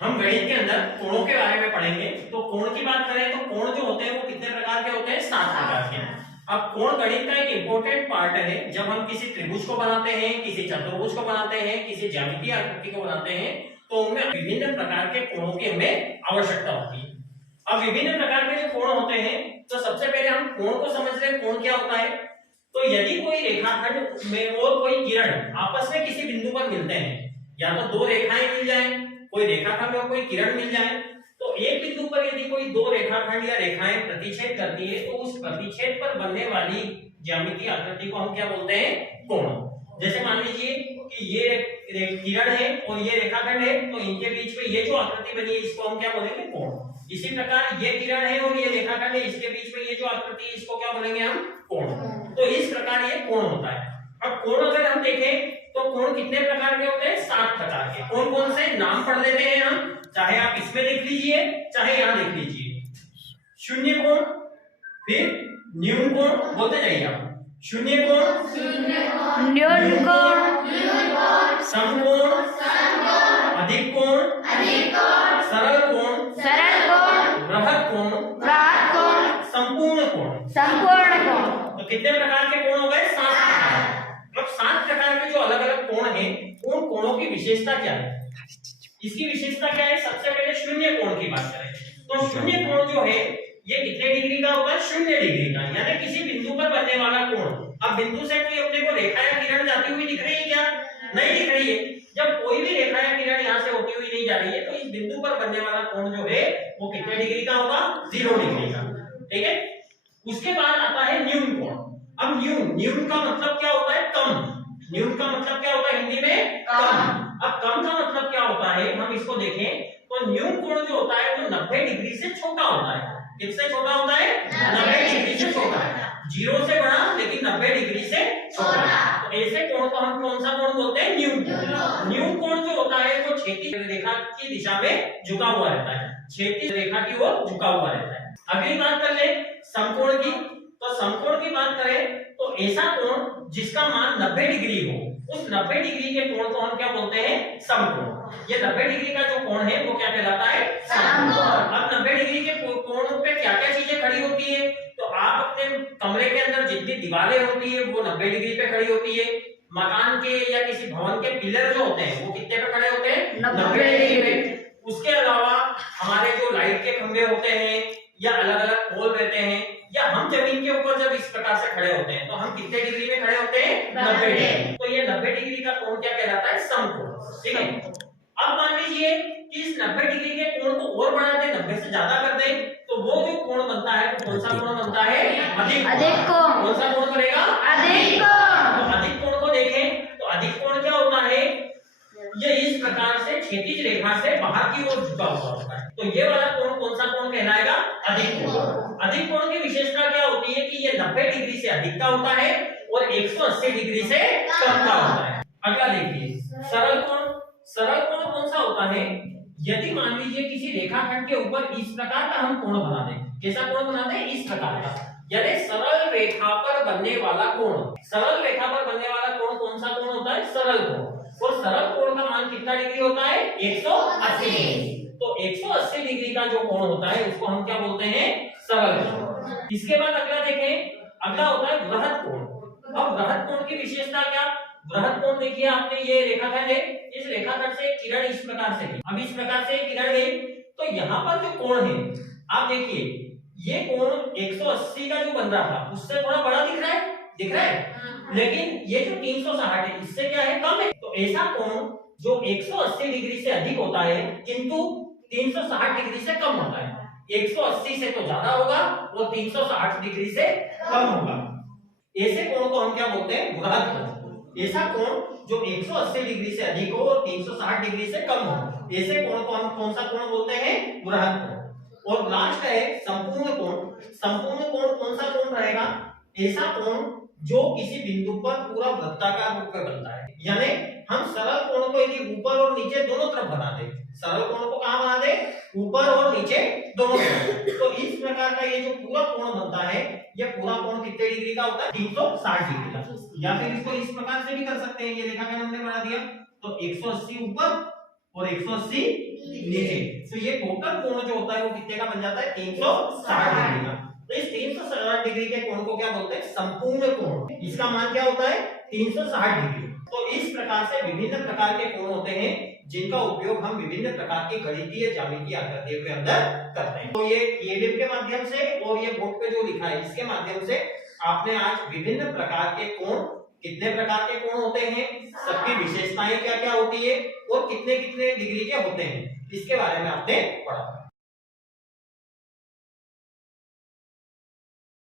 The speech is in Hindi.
हम गणित के अंदर कोणों के बारे में पढ़ेंगे। तो कोण की बात करें तो कोण जो होते हैं वो कितने प्रकार के होते हैं? 7 प्रकार के। अब कोण गणित का एक इंपॉर्टेंट पार्ट है। जब हम किसी त्रिभुज को बनाते हैं, किसी चतुर्भुज को बनाते हैं, किसी ज्यामितीय आकृति को बनाते हैं, तो उनमें विभिन्न प्रकार के कोणों की हमें आवश्यकता होती है। अब विभिन्न प्रकार के जो कोण होते हैं, तो सबसे पहले हम कोण को समझ रहे हैं। कोण क्या होता है? तो यदि कोई रेखाखंड में और कोई किरण आपस में किसी बिंदु पर मिलते हैं, या तो दो रेखाएं मिल जाएं, कोई रेखाखंड और कोई किरण मिल जाए, तो एक बिंदु पर यदि कोई दो रेखाखंड या रेखाएं प्रतिच्छेद करती है, तो उस प्रतिच्छेद पर बनने वाली ज्यामितीय आकृति को हम क्या बोलते हैं? कोण। जैसे मान लीजिए कि ये किरण है और ये रेखाखंड है, तो इनके बीच में ये जो आकृति बनी है इसको हम क्या बोलेंगे? कोण। इसी प्रकार ये किरण है और ये रेखाखंड है, इसके बीच में ये जो आकृति है इसको क्या बोलेंगे हम? कोण। तो इस प्रकार ये कोण होता है। अब कोण अगर हम देखें तो कोण कितने प्रकार के होते हैं? 7 प्रकार के। कौन कौन से? नाम पढ़ लेते हैं हम, चाहे आप इसमें लिख लीजिए चाहे यहां लिख लीजिए। शून्य कोण, फिर न्यून कोण, बोलते जाइए आप। शून्य कोण, न्यून कोण, समकोण, अधिक कोण, सरल कोण, बृहद कोण, संपूर्ण कोण। तो कितने प्रकार के कोण हो गए? 7 प्रकार। अब 7 प्रकार के जो अलग अलग कोण हैं, उन कोणों की विशेषता क्या है? इसकी विशेषता क्या है? सबसे पहले शून्य कोण की बात करें तो शून्य कोण जो है ये कितने डिग्री का होगा? 0 डिग्री का, यानी किसी बिंदु पर बनने वाला कोण। अब बिंदु से कोई अपने को रेखा या किरण जाती हुई दिख रही है क्या? नहीं दिख रही है। जब कोई भी रेखा या किरण यहाँ से होती हुई नहीं जा रही है, तो इस बिंदु पर बनने वाला कोण जो है वो कितने डिग्री का होगा? 0 डिग्री का। ठीक है। उसके बाद आता है न्यून कोण। अब न्यून का मतलब क्या होता है? कम। न्यून का मतलब क्या होता है हिंदी में? कम। अब कम का मतलब क्या होता है? हम इसको देखें तो न्यून कोण जो होता है वो 90 डिग्री से छोटा होता है। किससे छोटा होता है? 90 डिग्री से छोटा। 0 से बड़ा लेकिन 90 डिग्री से छोटा। तो ऐसे कोण को हम कौन सा कोण बोलते हैं? न्यून कोण। न्यून कोण जो होता है वो क्षैतिज रेखा की दिशा में झुका हुआ रहता है, क्षैतिज रेखा की ओर झुका हुआ रहता है। अगली बात कर ले समकोण की। तो समकोण की बात करें तो ऐसा कोण जिसका मान 90 डिग्री हो, उस 90 डिग्री के कोण को हम क्या बोलते हैं? समकोण। ये 90 डिग्री का जो कोण है वो क्या कहलाता है? समकोण। अब 90 डिग्री के कोण पे क्या क्या चीजें खड़ी होती है? तो आप अपने कमरे के अंदर जितनी दीवारें होती है वो 90 डिग्री पे खड़ी होती है। मकान के या किसी भवन के पिलर जो होते हैं वो कितने पे खड़े होते हैं? 90 डिग्री पे। उसके अलावा हमारे जो लाइट के खंभे होते हैं या अलग अलग पोल रहते हैं, या हम जमीन के ऊपर जब इस प्रकार से खड़े होते हैं तो हम कितने डिग्री में खड़े होते हैं? 90 डिग्री। तो ये 90 डिग्री का कोण क्या कहलाता है? समकोण। ठीक है। अब मान लीजिए कि इस 90 डिग्री के कोण को और बढ़ा दें, 90 से ज्यादा कर दें, तो वो जो कोण बनता है वो कौन सा कोण बनता है? अधिक कोण। कौन सा कोण बनेगा? अधिक कोण। तो अधिक कोण को देखें तो अधिक कोण क्या होता है? ये इस प्रकार से क्षैतिज रेखा से बाहर की ओर झुका हुआ होता है। तो ये वाला कोण कौन सा कोण कहलाएगा? अधिक कोण। अधिक कोण की विशेषता क्या होती है कि ये 90 डिग्री से अधिक का होता है और 180 डिग्री से कम का होता है। अगला देखिए सरल कोण। सरल कोण कौन सा होता है? यदि मान लीजिए किसी रेखाखंड के ऊपर इस प्रकार का हम कोण बना दें। कैसा कोण बना दें? इस प्रकार का, यानी सरल रेखा पर बनने वाला कोण। सरल रेखा पर बनने वाला कोण कौन सा कोण होता है? सरल कोण। और सरल कोण का मान कितना डिग्री होता है? 180 डिग्री। तो 180 डिग्री का जो कोण होता है उसको हम क्या बोलते हैं? सरल कोण। इसके बाद अगला देखें, अगला होता है बृहद कोण। अब बृहद कोण की विशेषता क्या? बृहद कोण देखिए आपने, ये रेखाखंड है, इस रेखाखंड से किरण इस प्रकार से गई। अब इस प्रकार से किरण गई तो यहाँ पर जो कोण है आप देखिए, ये कोण 180 का जो बन रहा था उससे थोड़ा बड़ा दिख रहा है, दिख रहा है, लेकिन ये जो 360 है इससे क्या है? कम है। तो ऐसा कोण जो 180 डिग्री से अधिक होता है किंतु 360 डिग्री से कम होता है। 180 से तो ज्यादा होगा और 360 डिग्री से कम होगा। ऐसे कोण को हम क्या बोलते हैं? बृहद कोण। ऐसा कोण जो 180 डिग्री से अधिक हो और 360 डिग्री से कम हो, ऐसे कोण को हम कौन सा कोण बोलते हैं? बृहद कोण। और लास्ट है संपूर्ण कोण। संपूर्ण कोण कौन सा कोण रहेगा? ऐसा कोण जो किसी बिंदु पर पूरा वृत्ताकार रूप में बनता है। यानी हम सरल कोण को यदि ऊपर और नीचे दोनों तरफ बना दे, सरल कोण को कहां बना दे? ऊपर और नीचे दोनों तरफ। तो इस प्रकार का ये जो पूरा कोण बनता है, ये पूरा कोण कितने डिग्री का होता है? 360 डिग्री का। या फिर इसको इस प्रकार से भी कर सकते हैं, ये रेखाखंड हमने बना दिया तो 180 ऊपर और 180 नीचे। तो ये टोटल कोण जो होता है वो कितने का बन जाता है 360 डिग्री का। तो इस 360 डिग्री के कोण को क्या बोलते हैं संपूर्ण कोण। इसका मान क्या होता है 360 डिग्री। तो इस प्रकार से विभिन्न प्रकार के कोण होते हैं जिनका उपयोग हम विभिन्न प्रकार की गणितीय ज्यामितीय आकृतियों के अंदर करते हैं। तो ये कीएलएम के माध्यम से और ये बोर्ड पे जो लिखा है इसके माध्यम से आपने आज विभिन्न प्रकार के कोण, कितने प्रकार के कोण होते हैं, सबकी विशेषताएं क्या क्या होती है और कितने कितने डिग्री के होते हैं, इसके बारे में आपने पढ़ा।